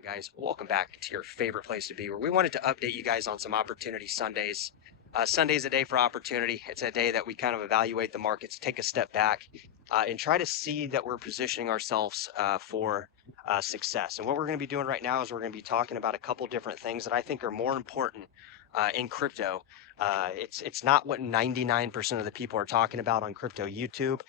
on, guys? Welcome back to your favorite place to be, where we wanted to update you guys on some opportunity Sundays. Sunday's a day for opportunity. It's a day that we kind of evaluate the markets, take a step back, and try to see that we're positioning ourselves for success. And what we're going to be doing right now is we're going to be talking about a couple different things that I think are more important in crypto. It's not what 99% of the people are talking about on crypto YouTube,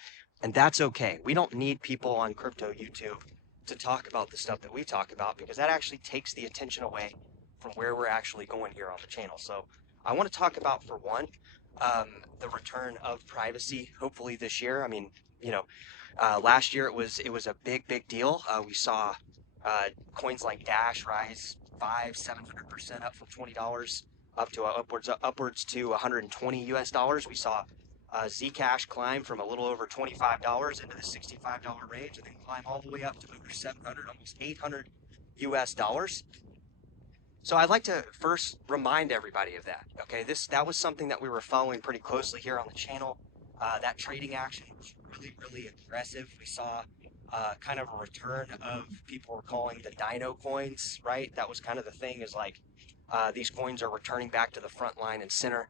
and that's okay. We don't need people on crypto YouTube to talk about the stuff that we talk about, because that actually takes the attention away from where we're actually going here on the channel. So I want to talk about, for one, the return of privacy, hopefully this year. I mean, last year it was a big deal. We saw coins like Dash rise 500-700% up from $20 up to upwards to 120 US dollars. We saw Zcash climb from a little over $25 into the $65 range, and then climb all the way up to over 700, almost 800 US dollars. So I'd like to first remind everybody of that. Okay, that was something that we were following pretty closely here on the channel. That trading action was really aggressive. We saw kind of a return of, people were calling the dino coins, right? That was kind of the thing, is like these coins are returning back to the front line and center.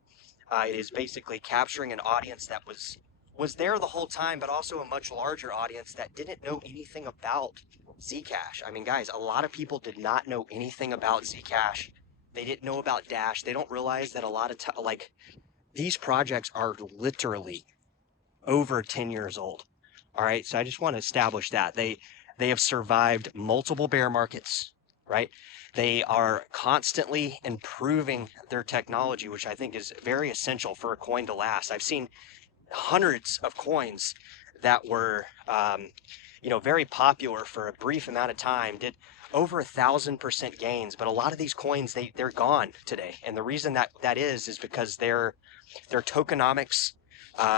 It is basically capturing an audience that was there the whole time, but also a much larger audience that didn't know anything about Zcash. I mean, guys, a lot of people did not know anything about Zcash. They didn't know about Dash. They don't realize that a lot of these projects are literally over 10 years old. All right, so I just want to establish that they have survived multiple bear markets, right? They are constantly improving their technology, which I think is very essential for a coin to last. I've seen hundreds of coins that were, very popular for a brief amount of time, did over 1,000% gains. But a lot of these coins, they're gone today, and the reason that is because their tokenomics,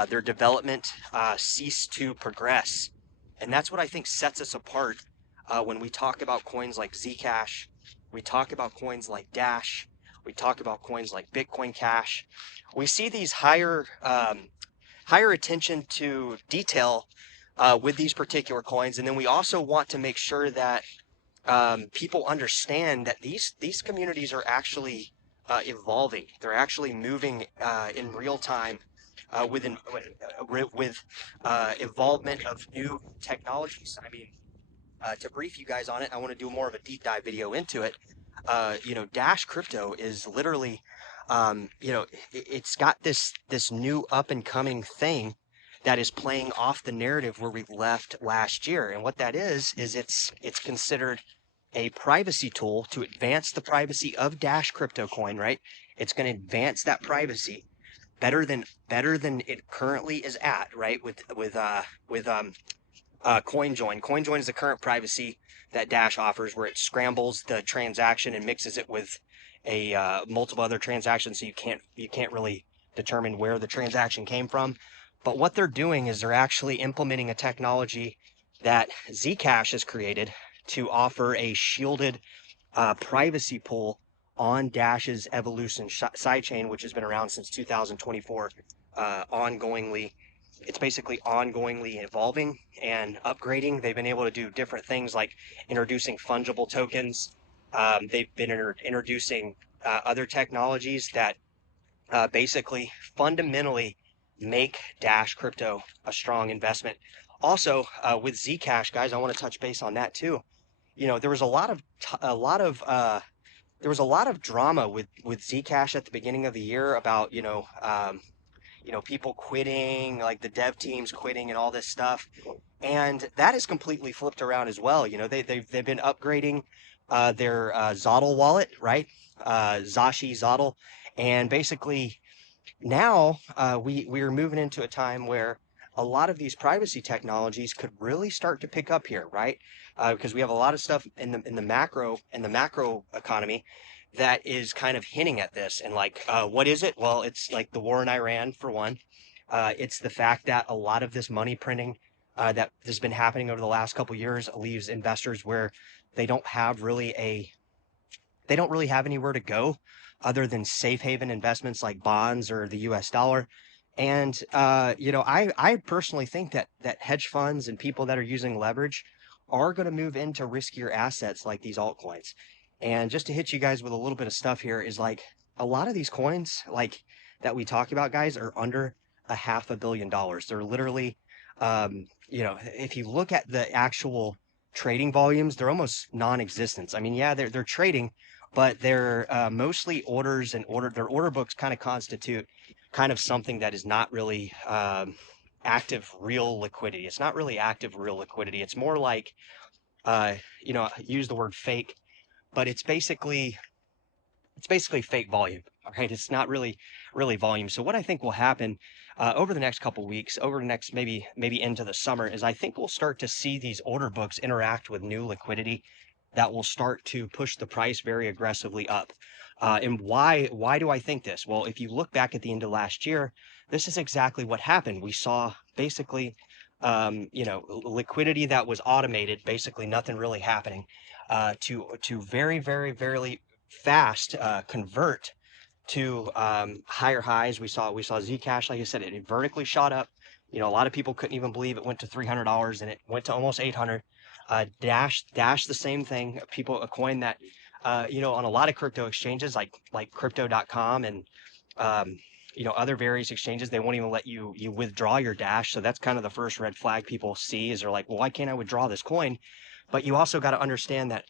their development ceased to progress, and that's what I think sets us apart when we talk about coins like Zcash. We talk about coins like Dash. We talk about coins like Bitcoin Cash. We see these higher attention to detail with these particular coins, and then we also want to make sure that people understand that these communities are actually evolving. They're actually moving in real time with involvement of new technologies. I mean, to brief you guys on it, I want to do more of a deep dive video into it. Dash Crypto is literally, it's got this new up and coming thing that is playing off the narrative where we left last year. And what that is it's considered a privacy tool to advance the privacy of Dash Crypto coin, right? It's going to advance that privacy better than it currently is at, right? With CoinJoin. CoinJoin is the current privacy that Dash offers, where it scrambles the transaction and mixes it with a multiple other transactions, so you can't really determine where the transaction came from. But what they're doing is they're actually implementing a technology that Zcash has created to offer a shielded privacy pool on Dash's Evolution sidechain, which has been around since 2024, ongoingly. It's basically ongoingly evolving and upgrading. They've been able to do different things like introducing fungible tokens. They've been introducing other technologies that basically fundamentally make Dash Crypto a strong investment. Also, with Zcash, guys, I want to touch base on that too. There was a lot of drama with Zcash at the beginning of the year about people quitting, like the dev teams quitting and all this stuff. And that is completely flipped around as well. They've been upgrading their Zotl wallet, right? Zashi Zotl. And basically now we are moving into a time where a lot of these privacy technologies could really start to pick up here, right? Because we have a lot of stuff in the macro economy that is kind of hinting at this. And what is it? Well, it's like the war in Iran, for one. It's the fact that a lot of this money printing that has been happening over the last couple of years leaves investors where they don't really have anywhere to go other than safe haven investments like bonds or the US dollar. And I personally think that hedge funds and people that are using leverage are going to move into riskier assets like these altcoins. And just to hit you guys with a little bit of stuff here is like a lot of these coins like that we talk about, guys, are under $500 million. They're literally, if you look at the actual trading volumes, they're almost non-existent. I mean, yeah, they're trading, but they're mostly orders, and their order books kind of constitute kind of something that is not really active real liquidity. It's not really active real liquidity. It's more like use the word fake, but it's basically fake volume. All right, it's not really volume. So what I think will happen over the next couple weeks, over the next maybe into the summer, is I think we'll start to see these order books interact with new liquidity that will start to push the price very aggressively up. And why do I think this? Well, if you look back at the end of last year, this is exactly what happened. We saw basically liquidity that was automated, basically nothing really happening, to very fast convert to higher highs. We saw Zcash, like I said, it vertically shot up. A lot of people couldn't even believe it went to $300, and it went to almost 800. Dash, the same thing. A coin that, on a lot of crypto exchanges like crypto.com and other various exchanges, they won't even let you withdraw your Dash. So that's kind of the first red flag people see, is they're like, well, why can't I withdraw this coin? But you also got to understand that,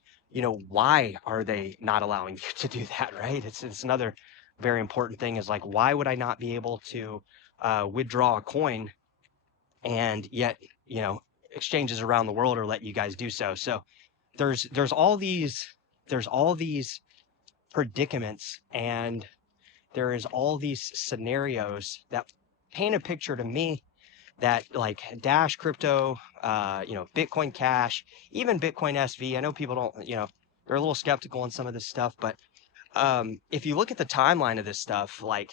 why are they not allowing you to do that, right? It's another very important thing, is like, why would I not be able to withdraw a coin, and yet, exchanges around the world are letting you guys do so. So there's all these predicaments, and there is all these scenarios that paint a picture to me that, like, Dash crypto, Bitcoin Cash, even Bitcoin SV. I know people don't, they're a little skeptical on some of this stuff, but if you look at the timeline of this stuff, like,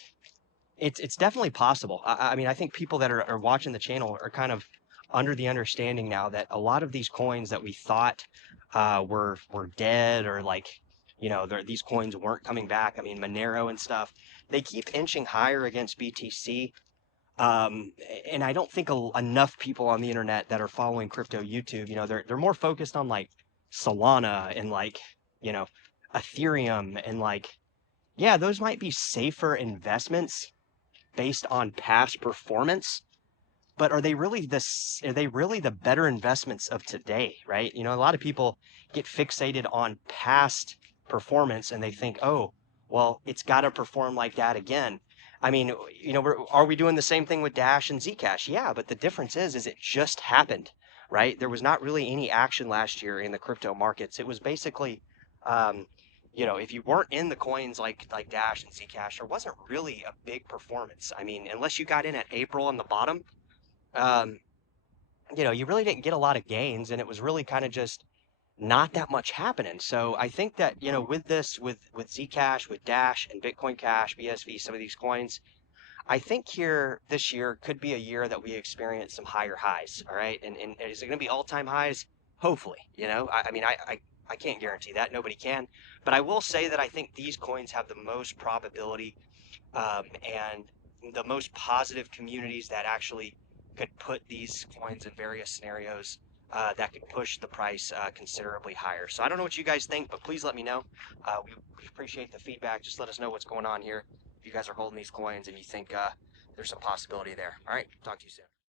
it's definitely possible. I mean, I think people that are watching the channel are kind of under the understanding now that a lot of these coins that we thought were dead, or like, these coins weren't coming back. I mean, Monero and stuff, they keep inching higher against BTC. And I don't think enough people on the internet that are following crypto YouTube, they're more focused on like Solana and like, Ethereum, and like, yeah, those might be safer investments based on past performance, but are they really the better investments of today, right? A lot of people get fixated on past performance, and they think, oh, well, it's got to perform like that again. I mean, are we doing the same thing with Dash and Zcash? Yeah, but the difference is it just happened, right? There was not really any action last year in the crypto markets. It was basically, if you weren't in the coins like Dash and Zcash, there wasn't really a big performance. I mean, unless you got in at April on the bottom, um, you really didn't get a lot of gains, and it was really kind of just not that much happening. So I think that, with this, with Zcash, with Dash and Bitcoin Cash, BSV, some of these coins, I think here this year could be a year that we experience some higher highs. All right. And is it going to be all-time highs? Hopefully. I mean, I can't guarantee that. Nobody can. But I will say that I think these coins have the most probability, and the most positive communities that actually could put these coins in various scenarios that could push the price considerably higher. So I don't know what you guys think, but please let me know. We appreciate the feedback. Just let us know what's going on here. If you guys are holding these coins and you think there's some possibility there. All right, talk to you soon.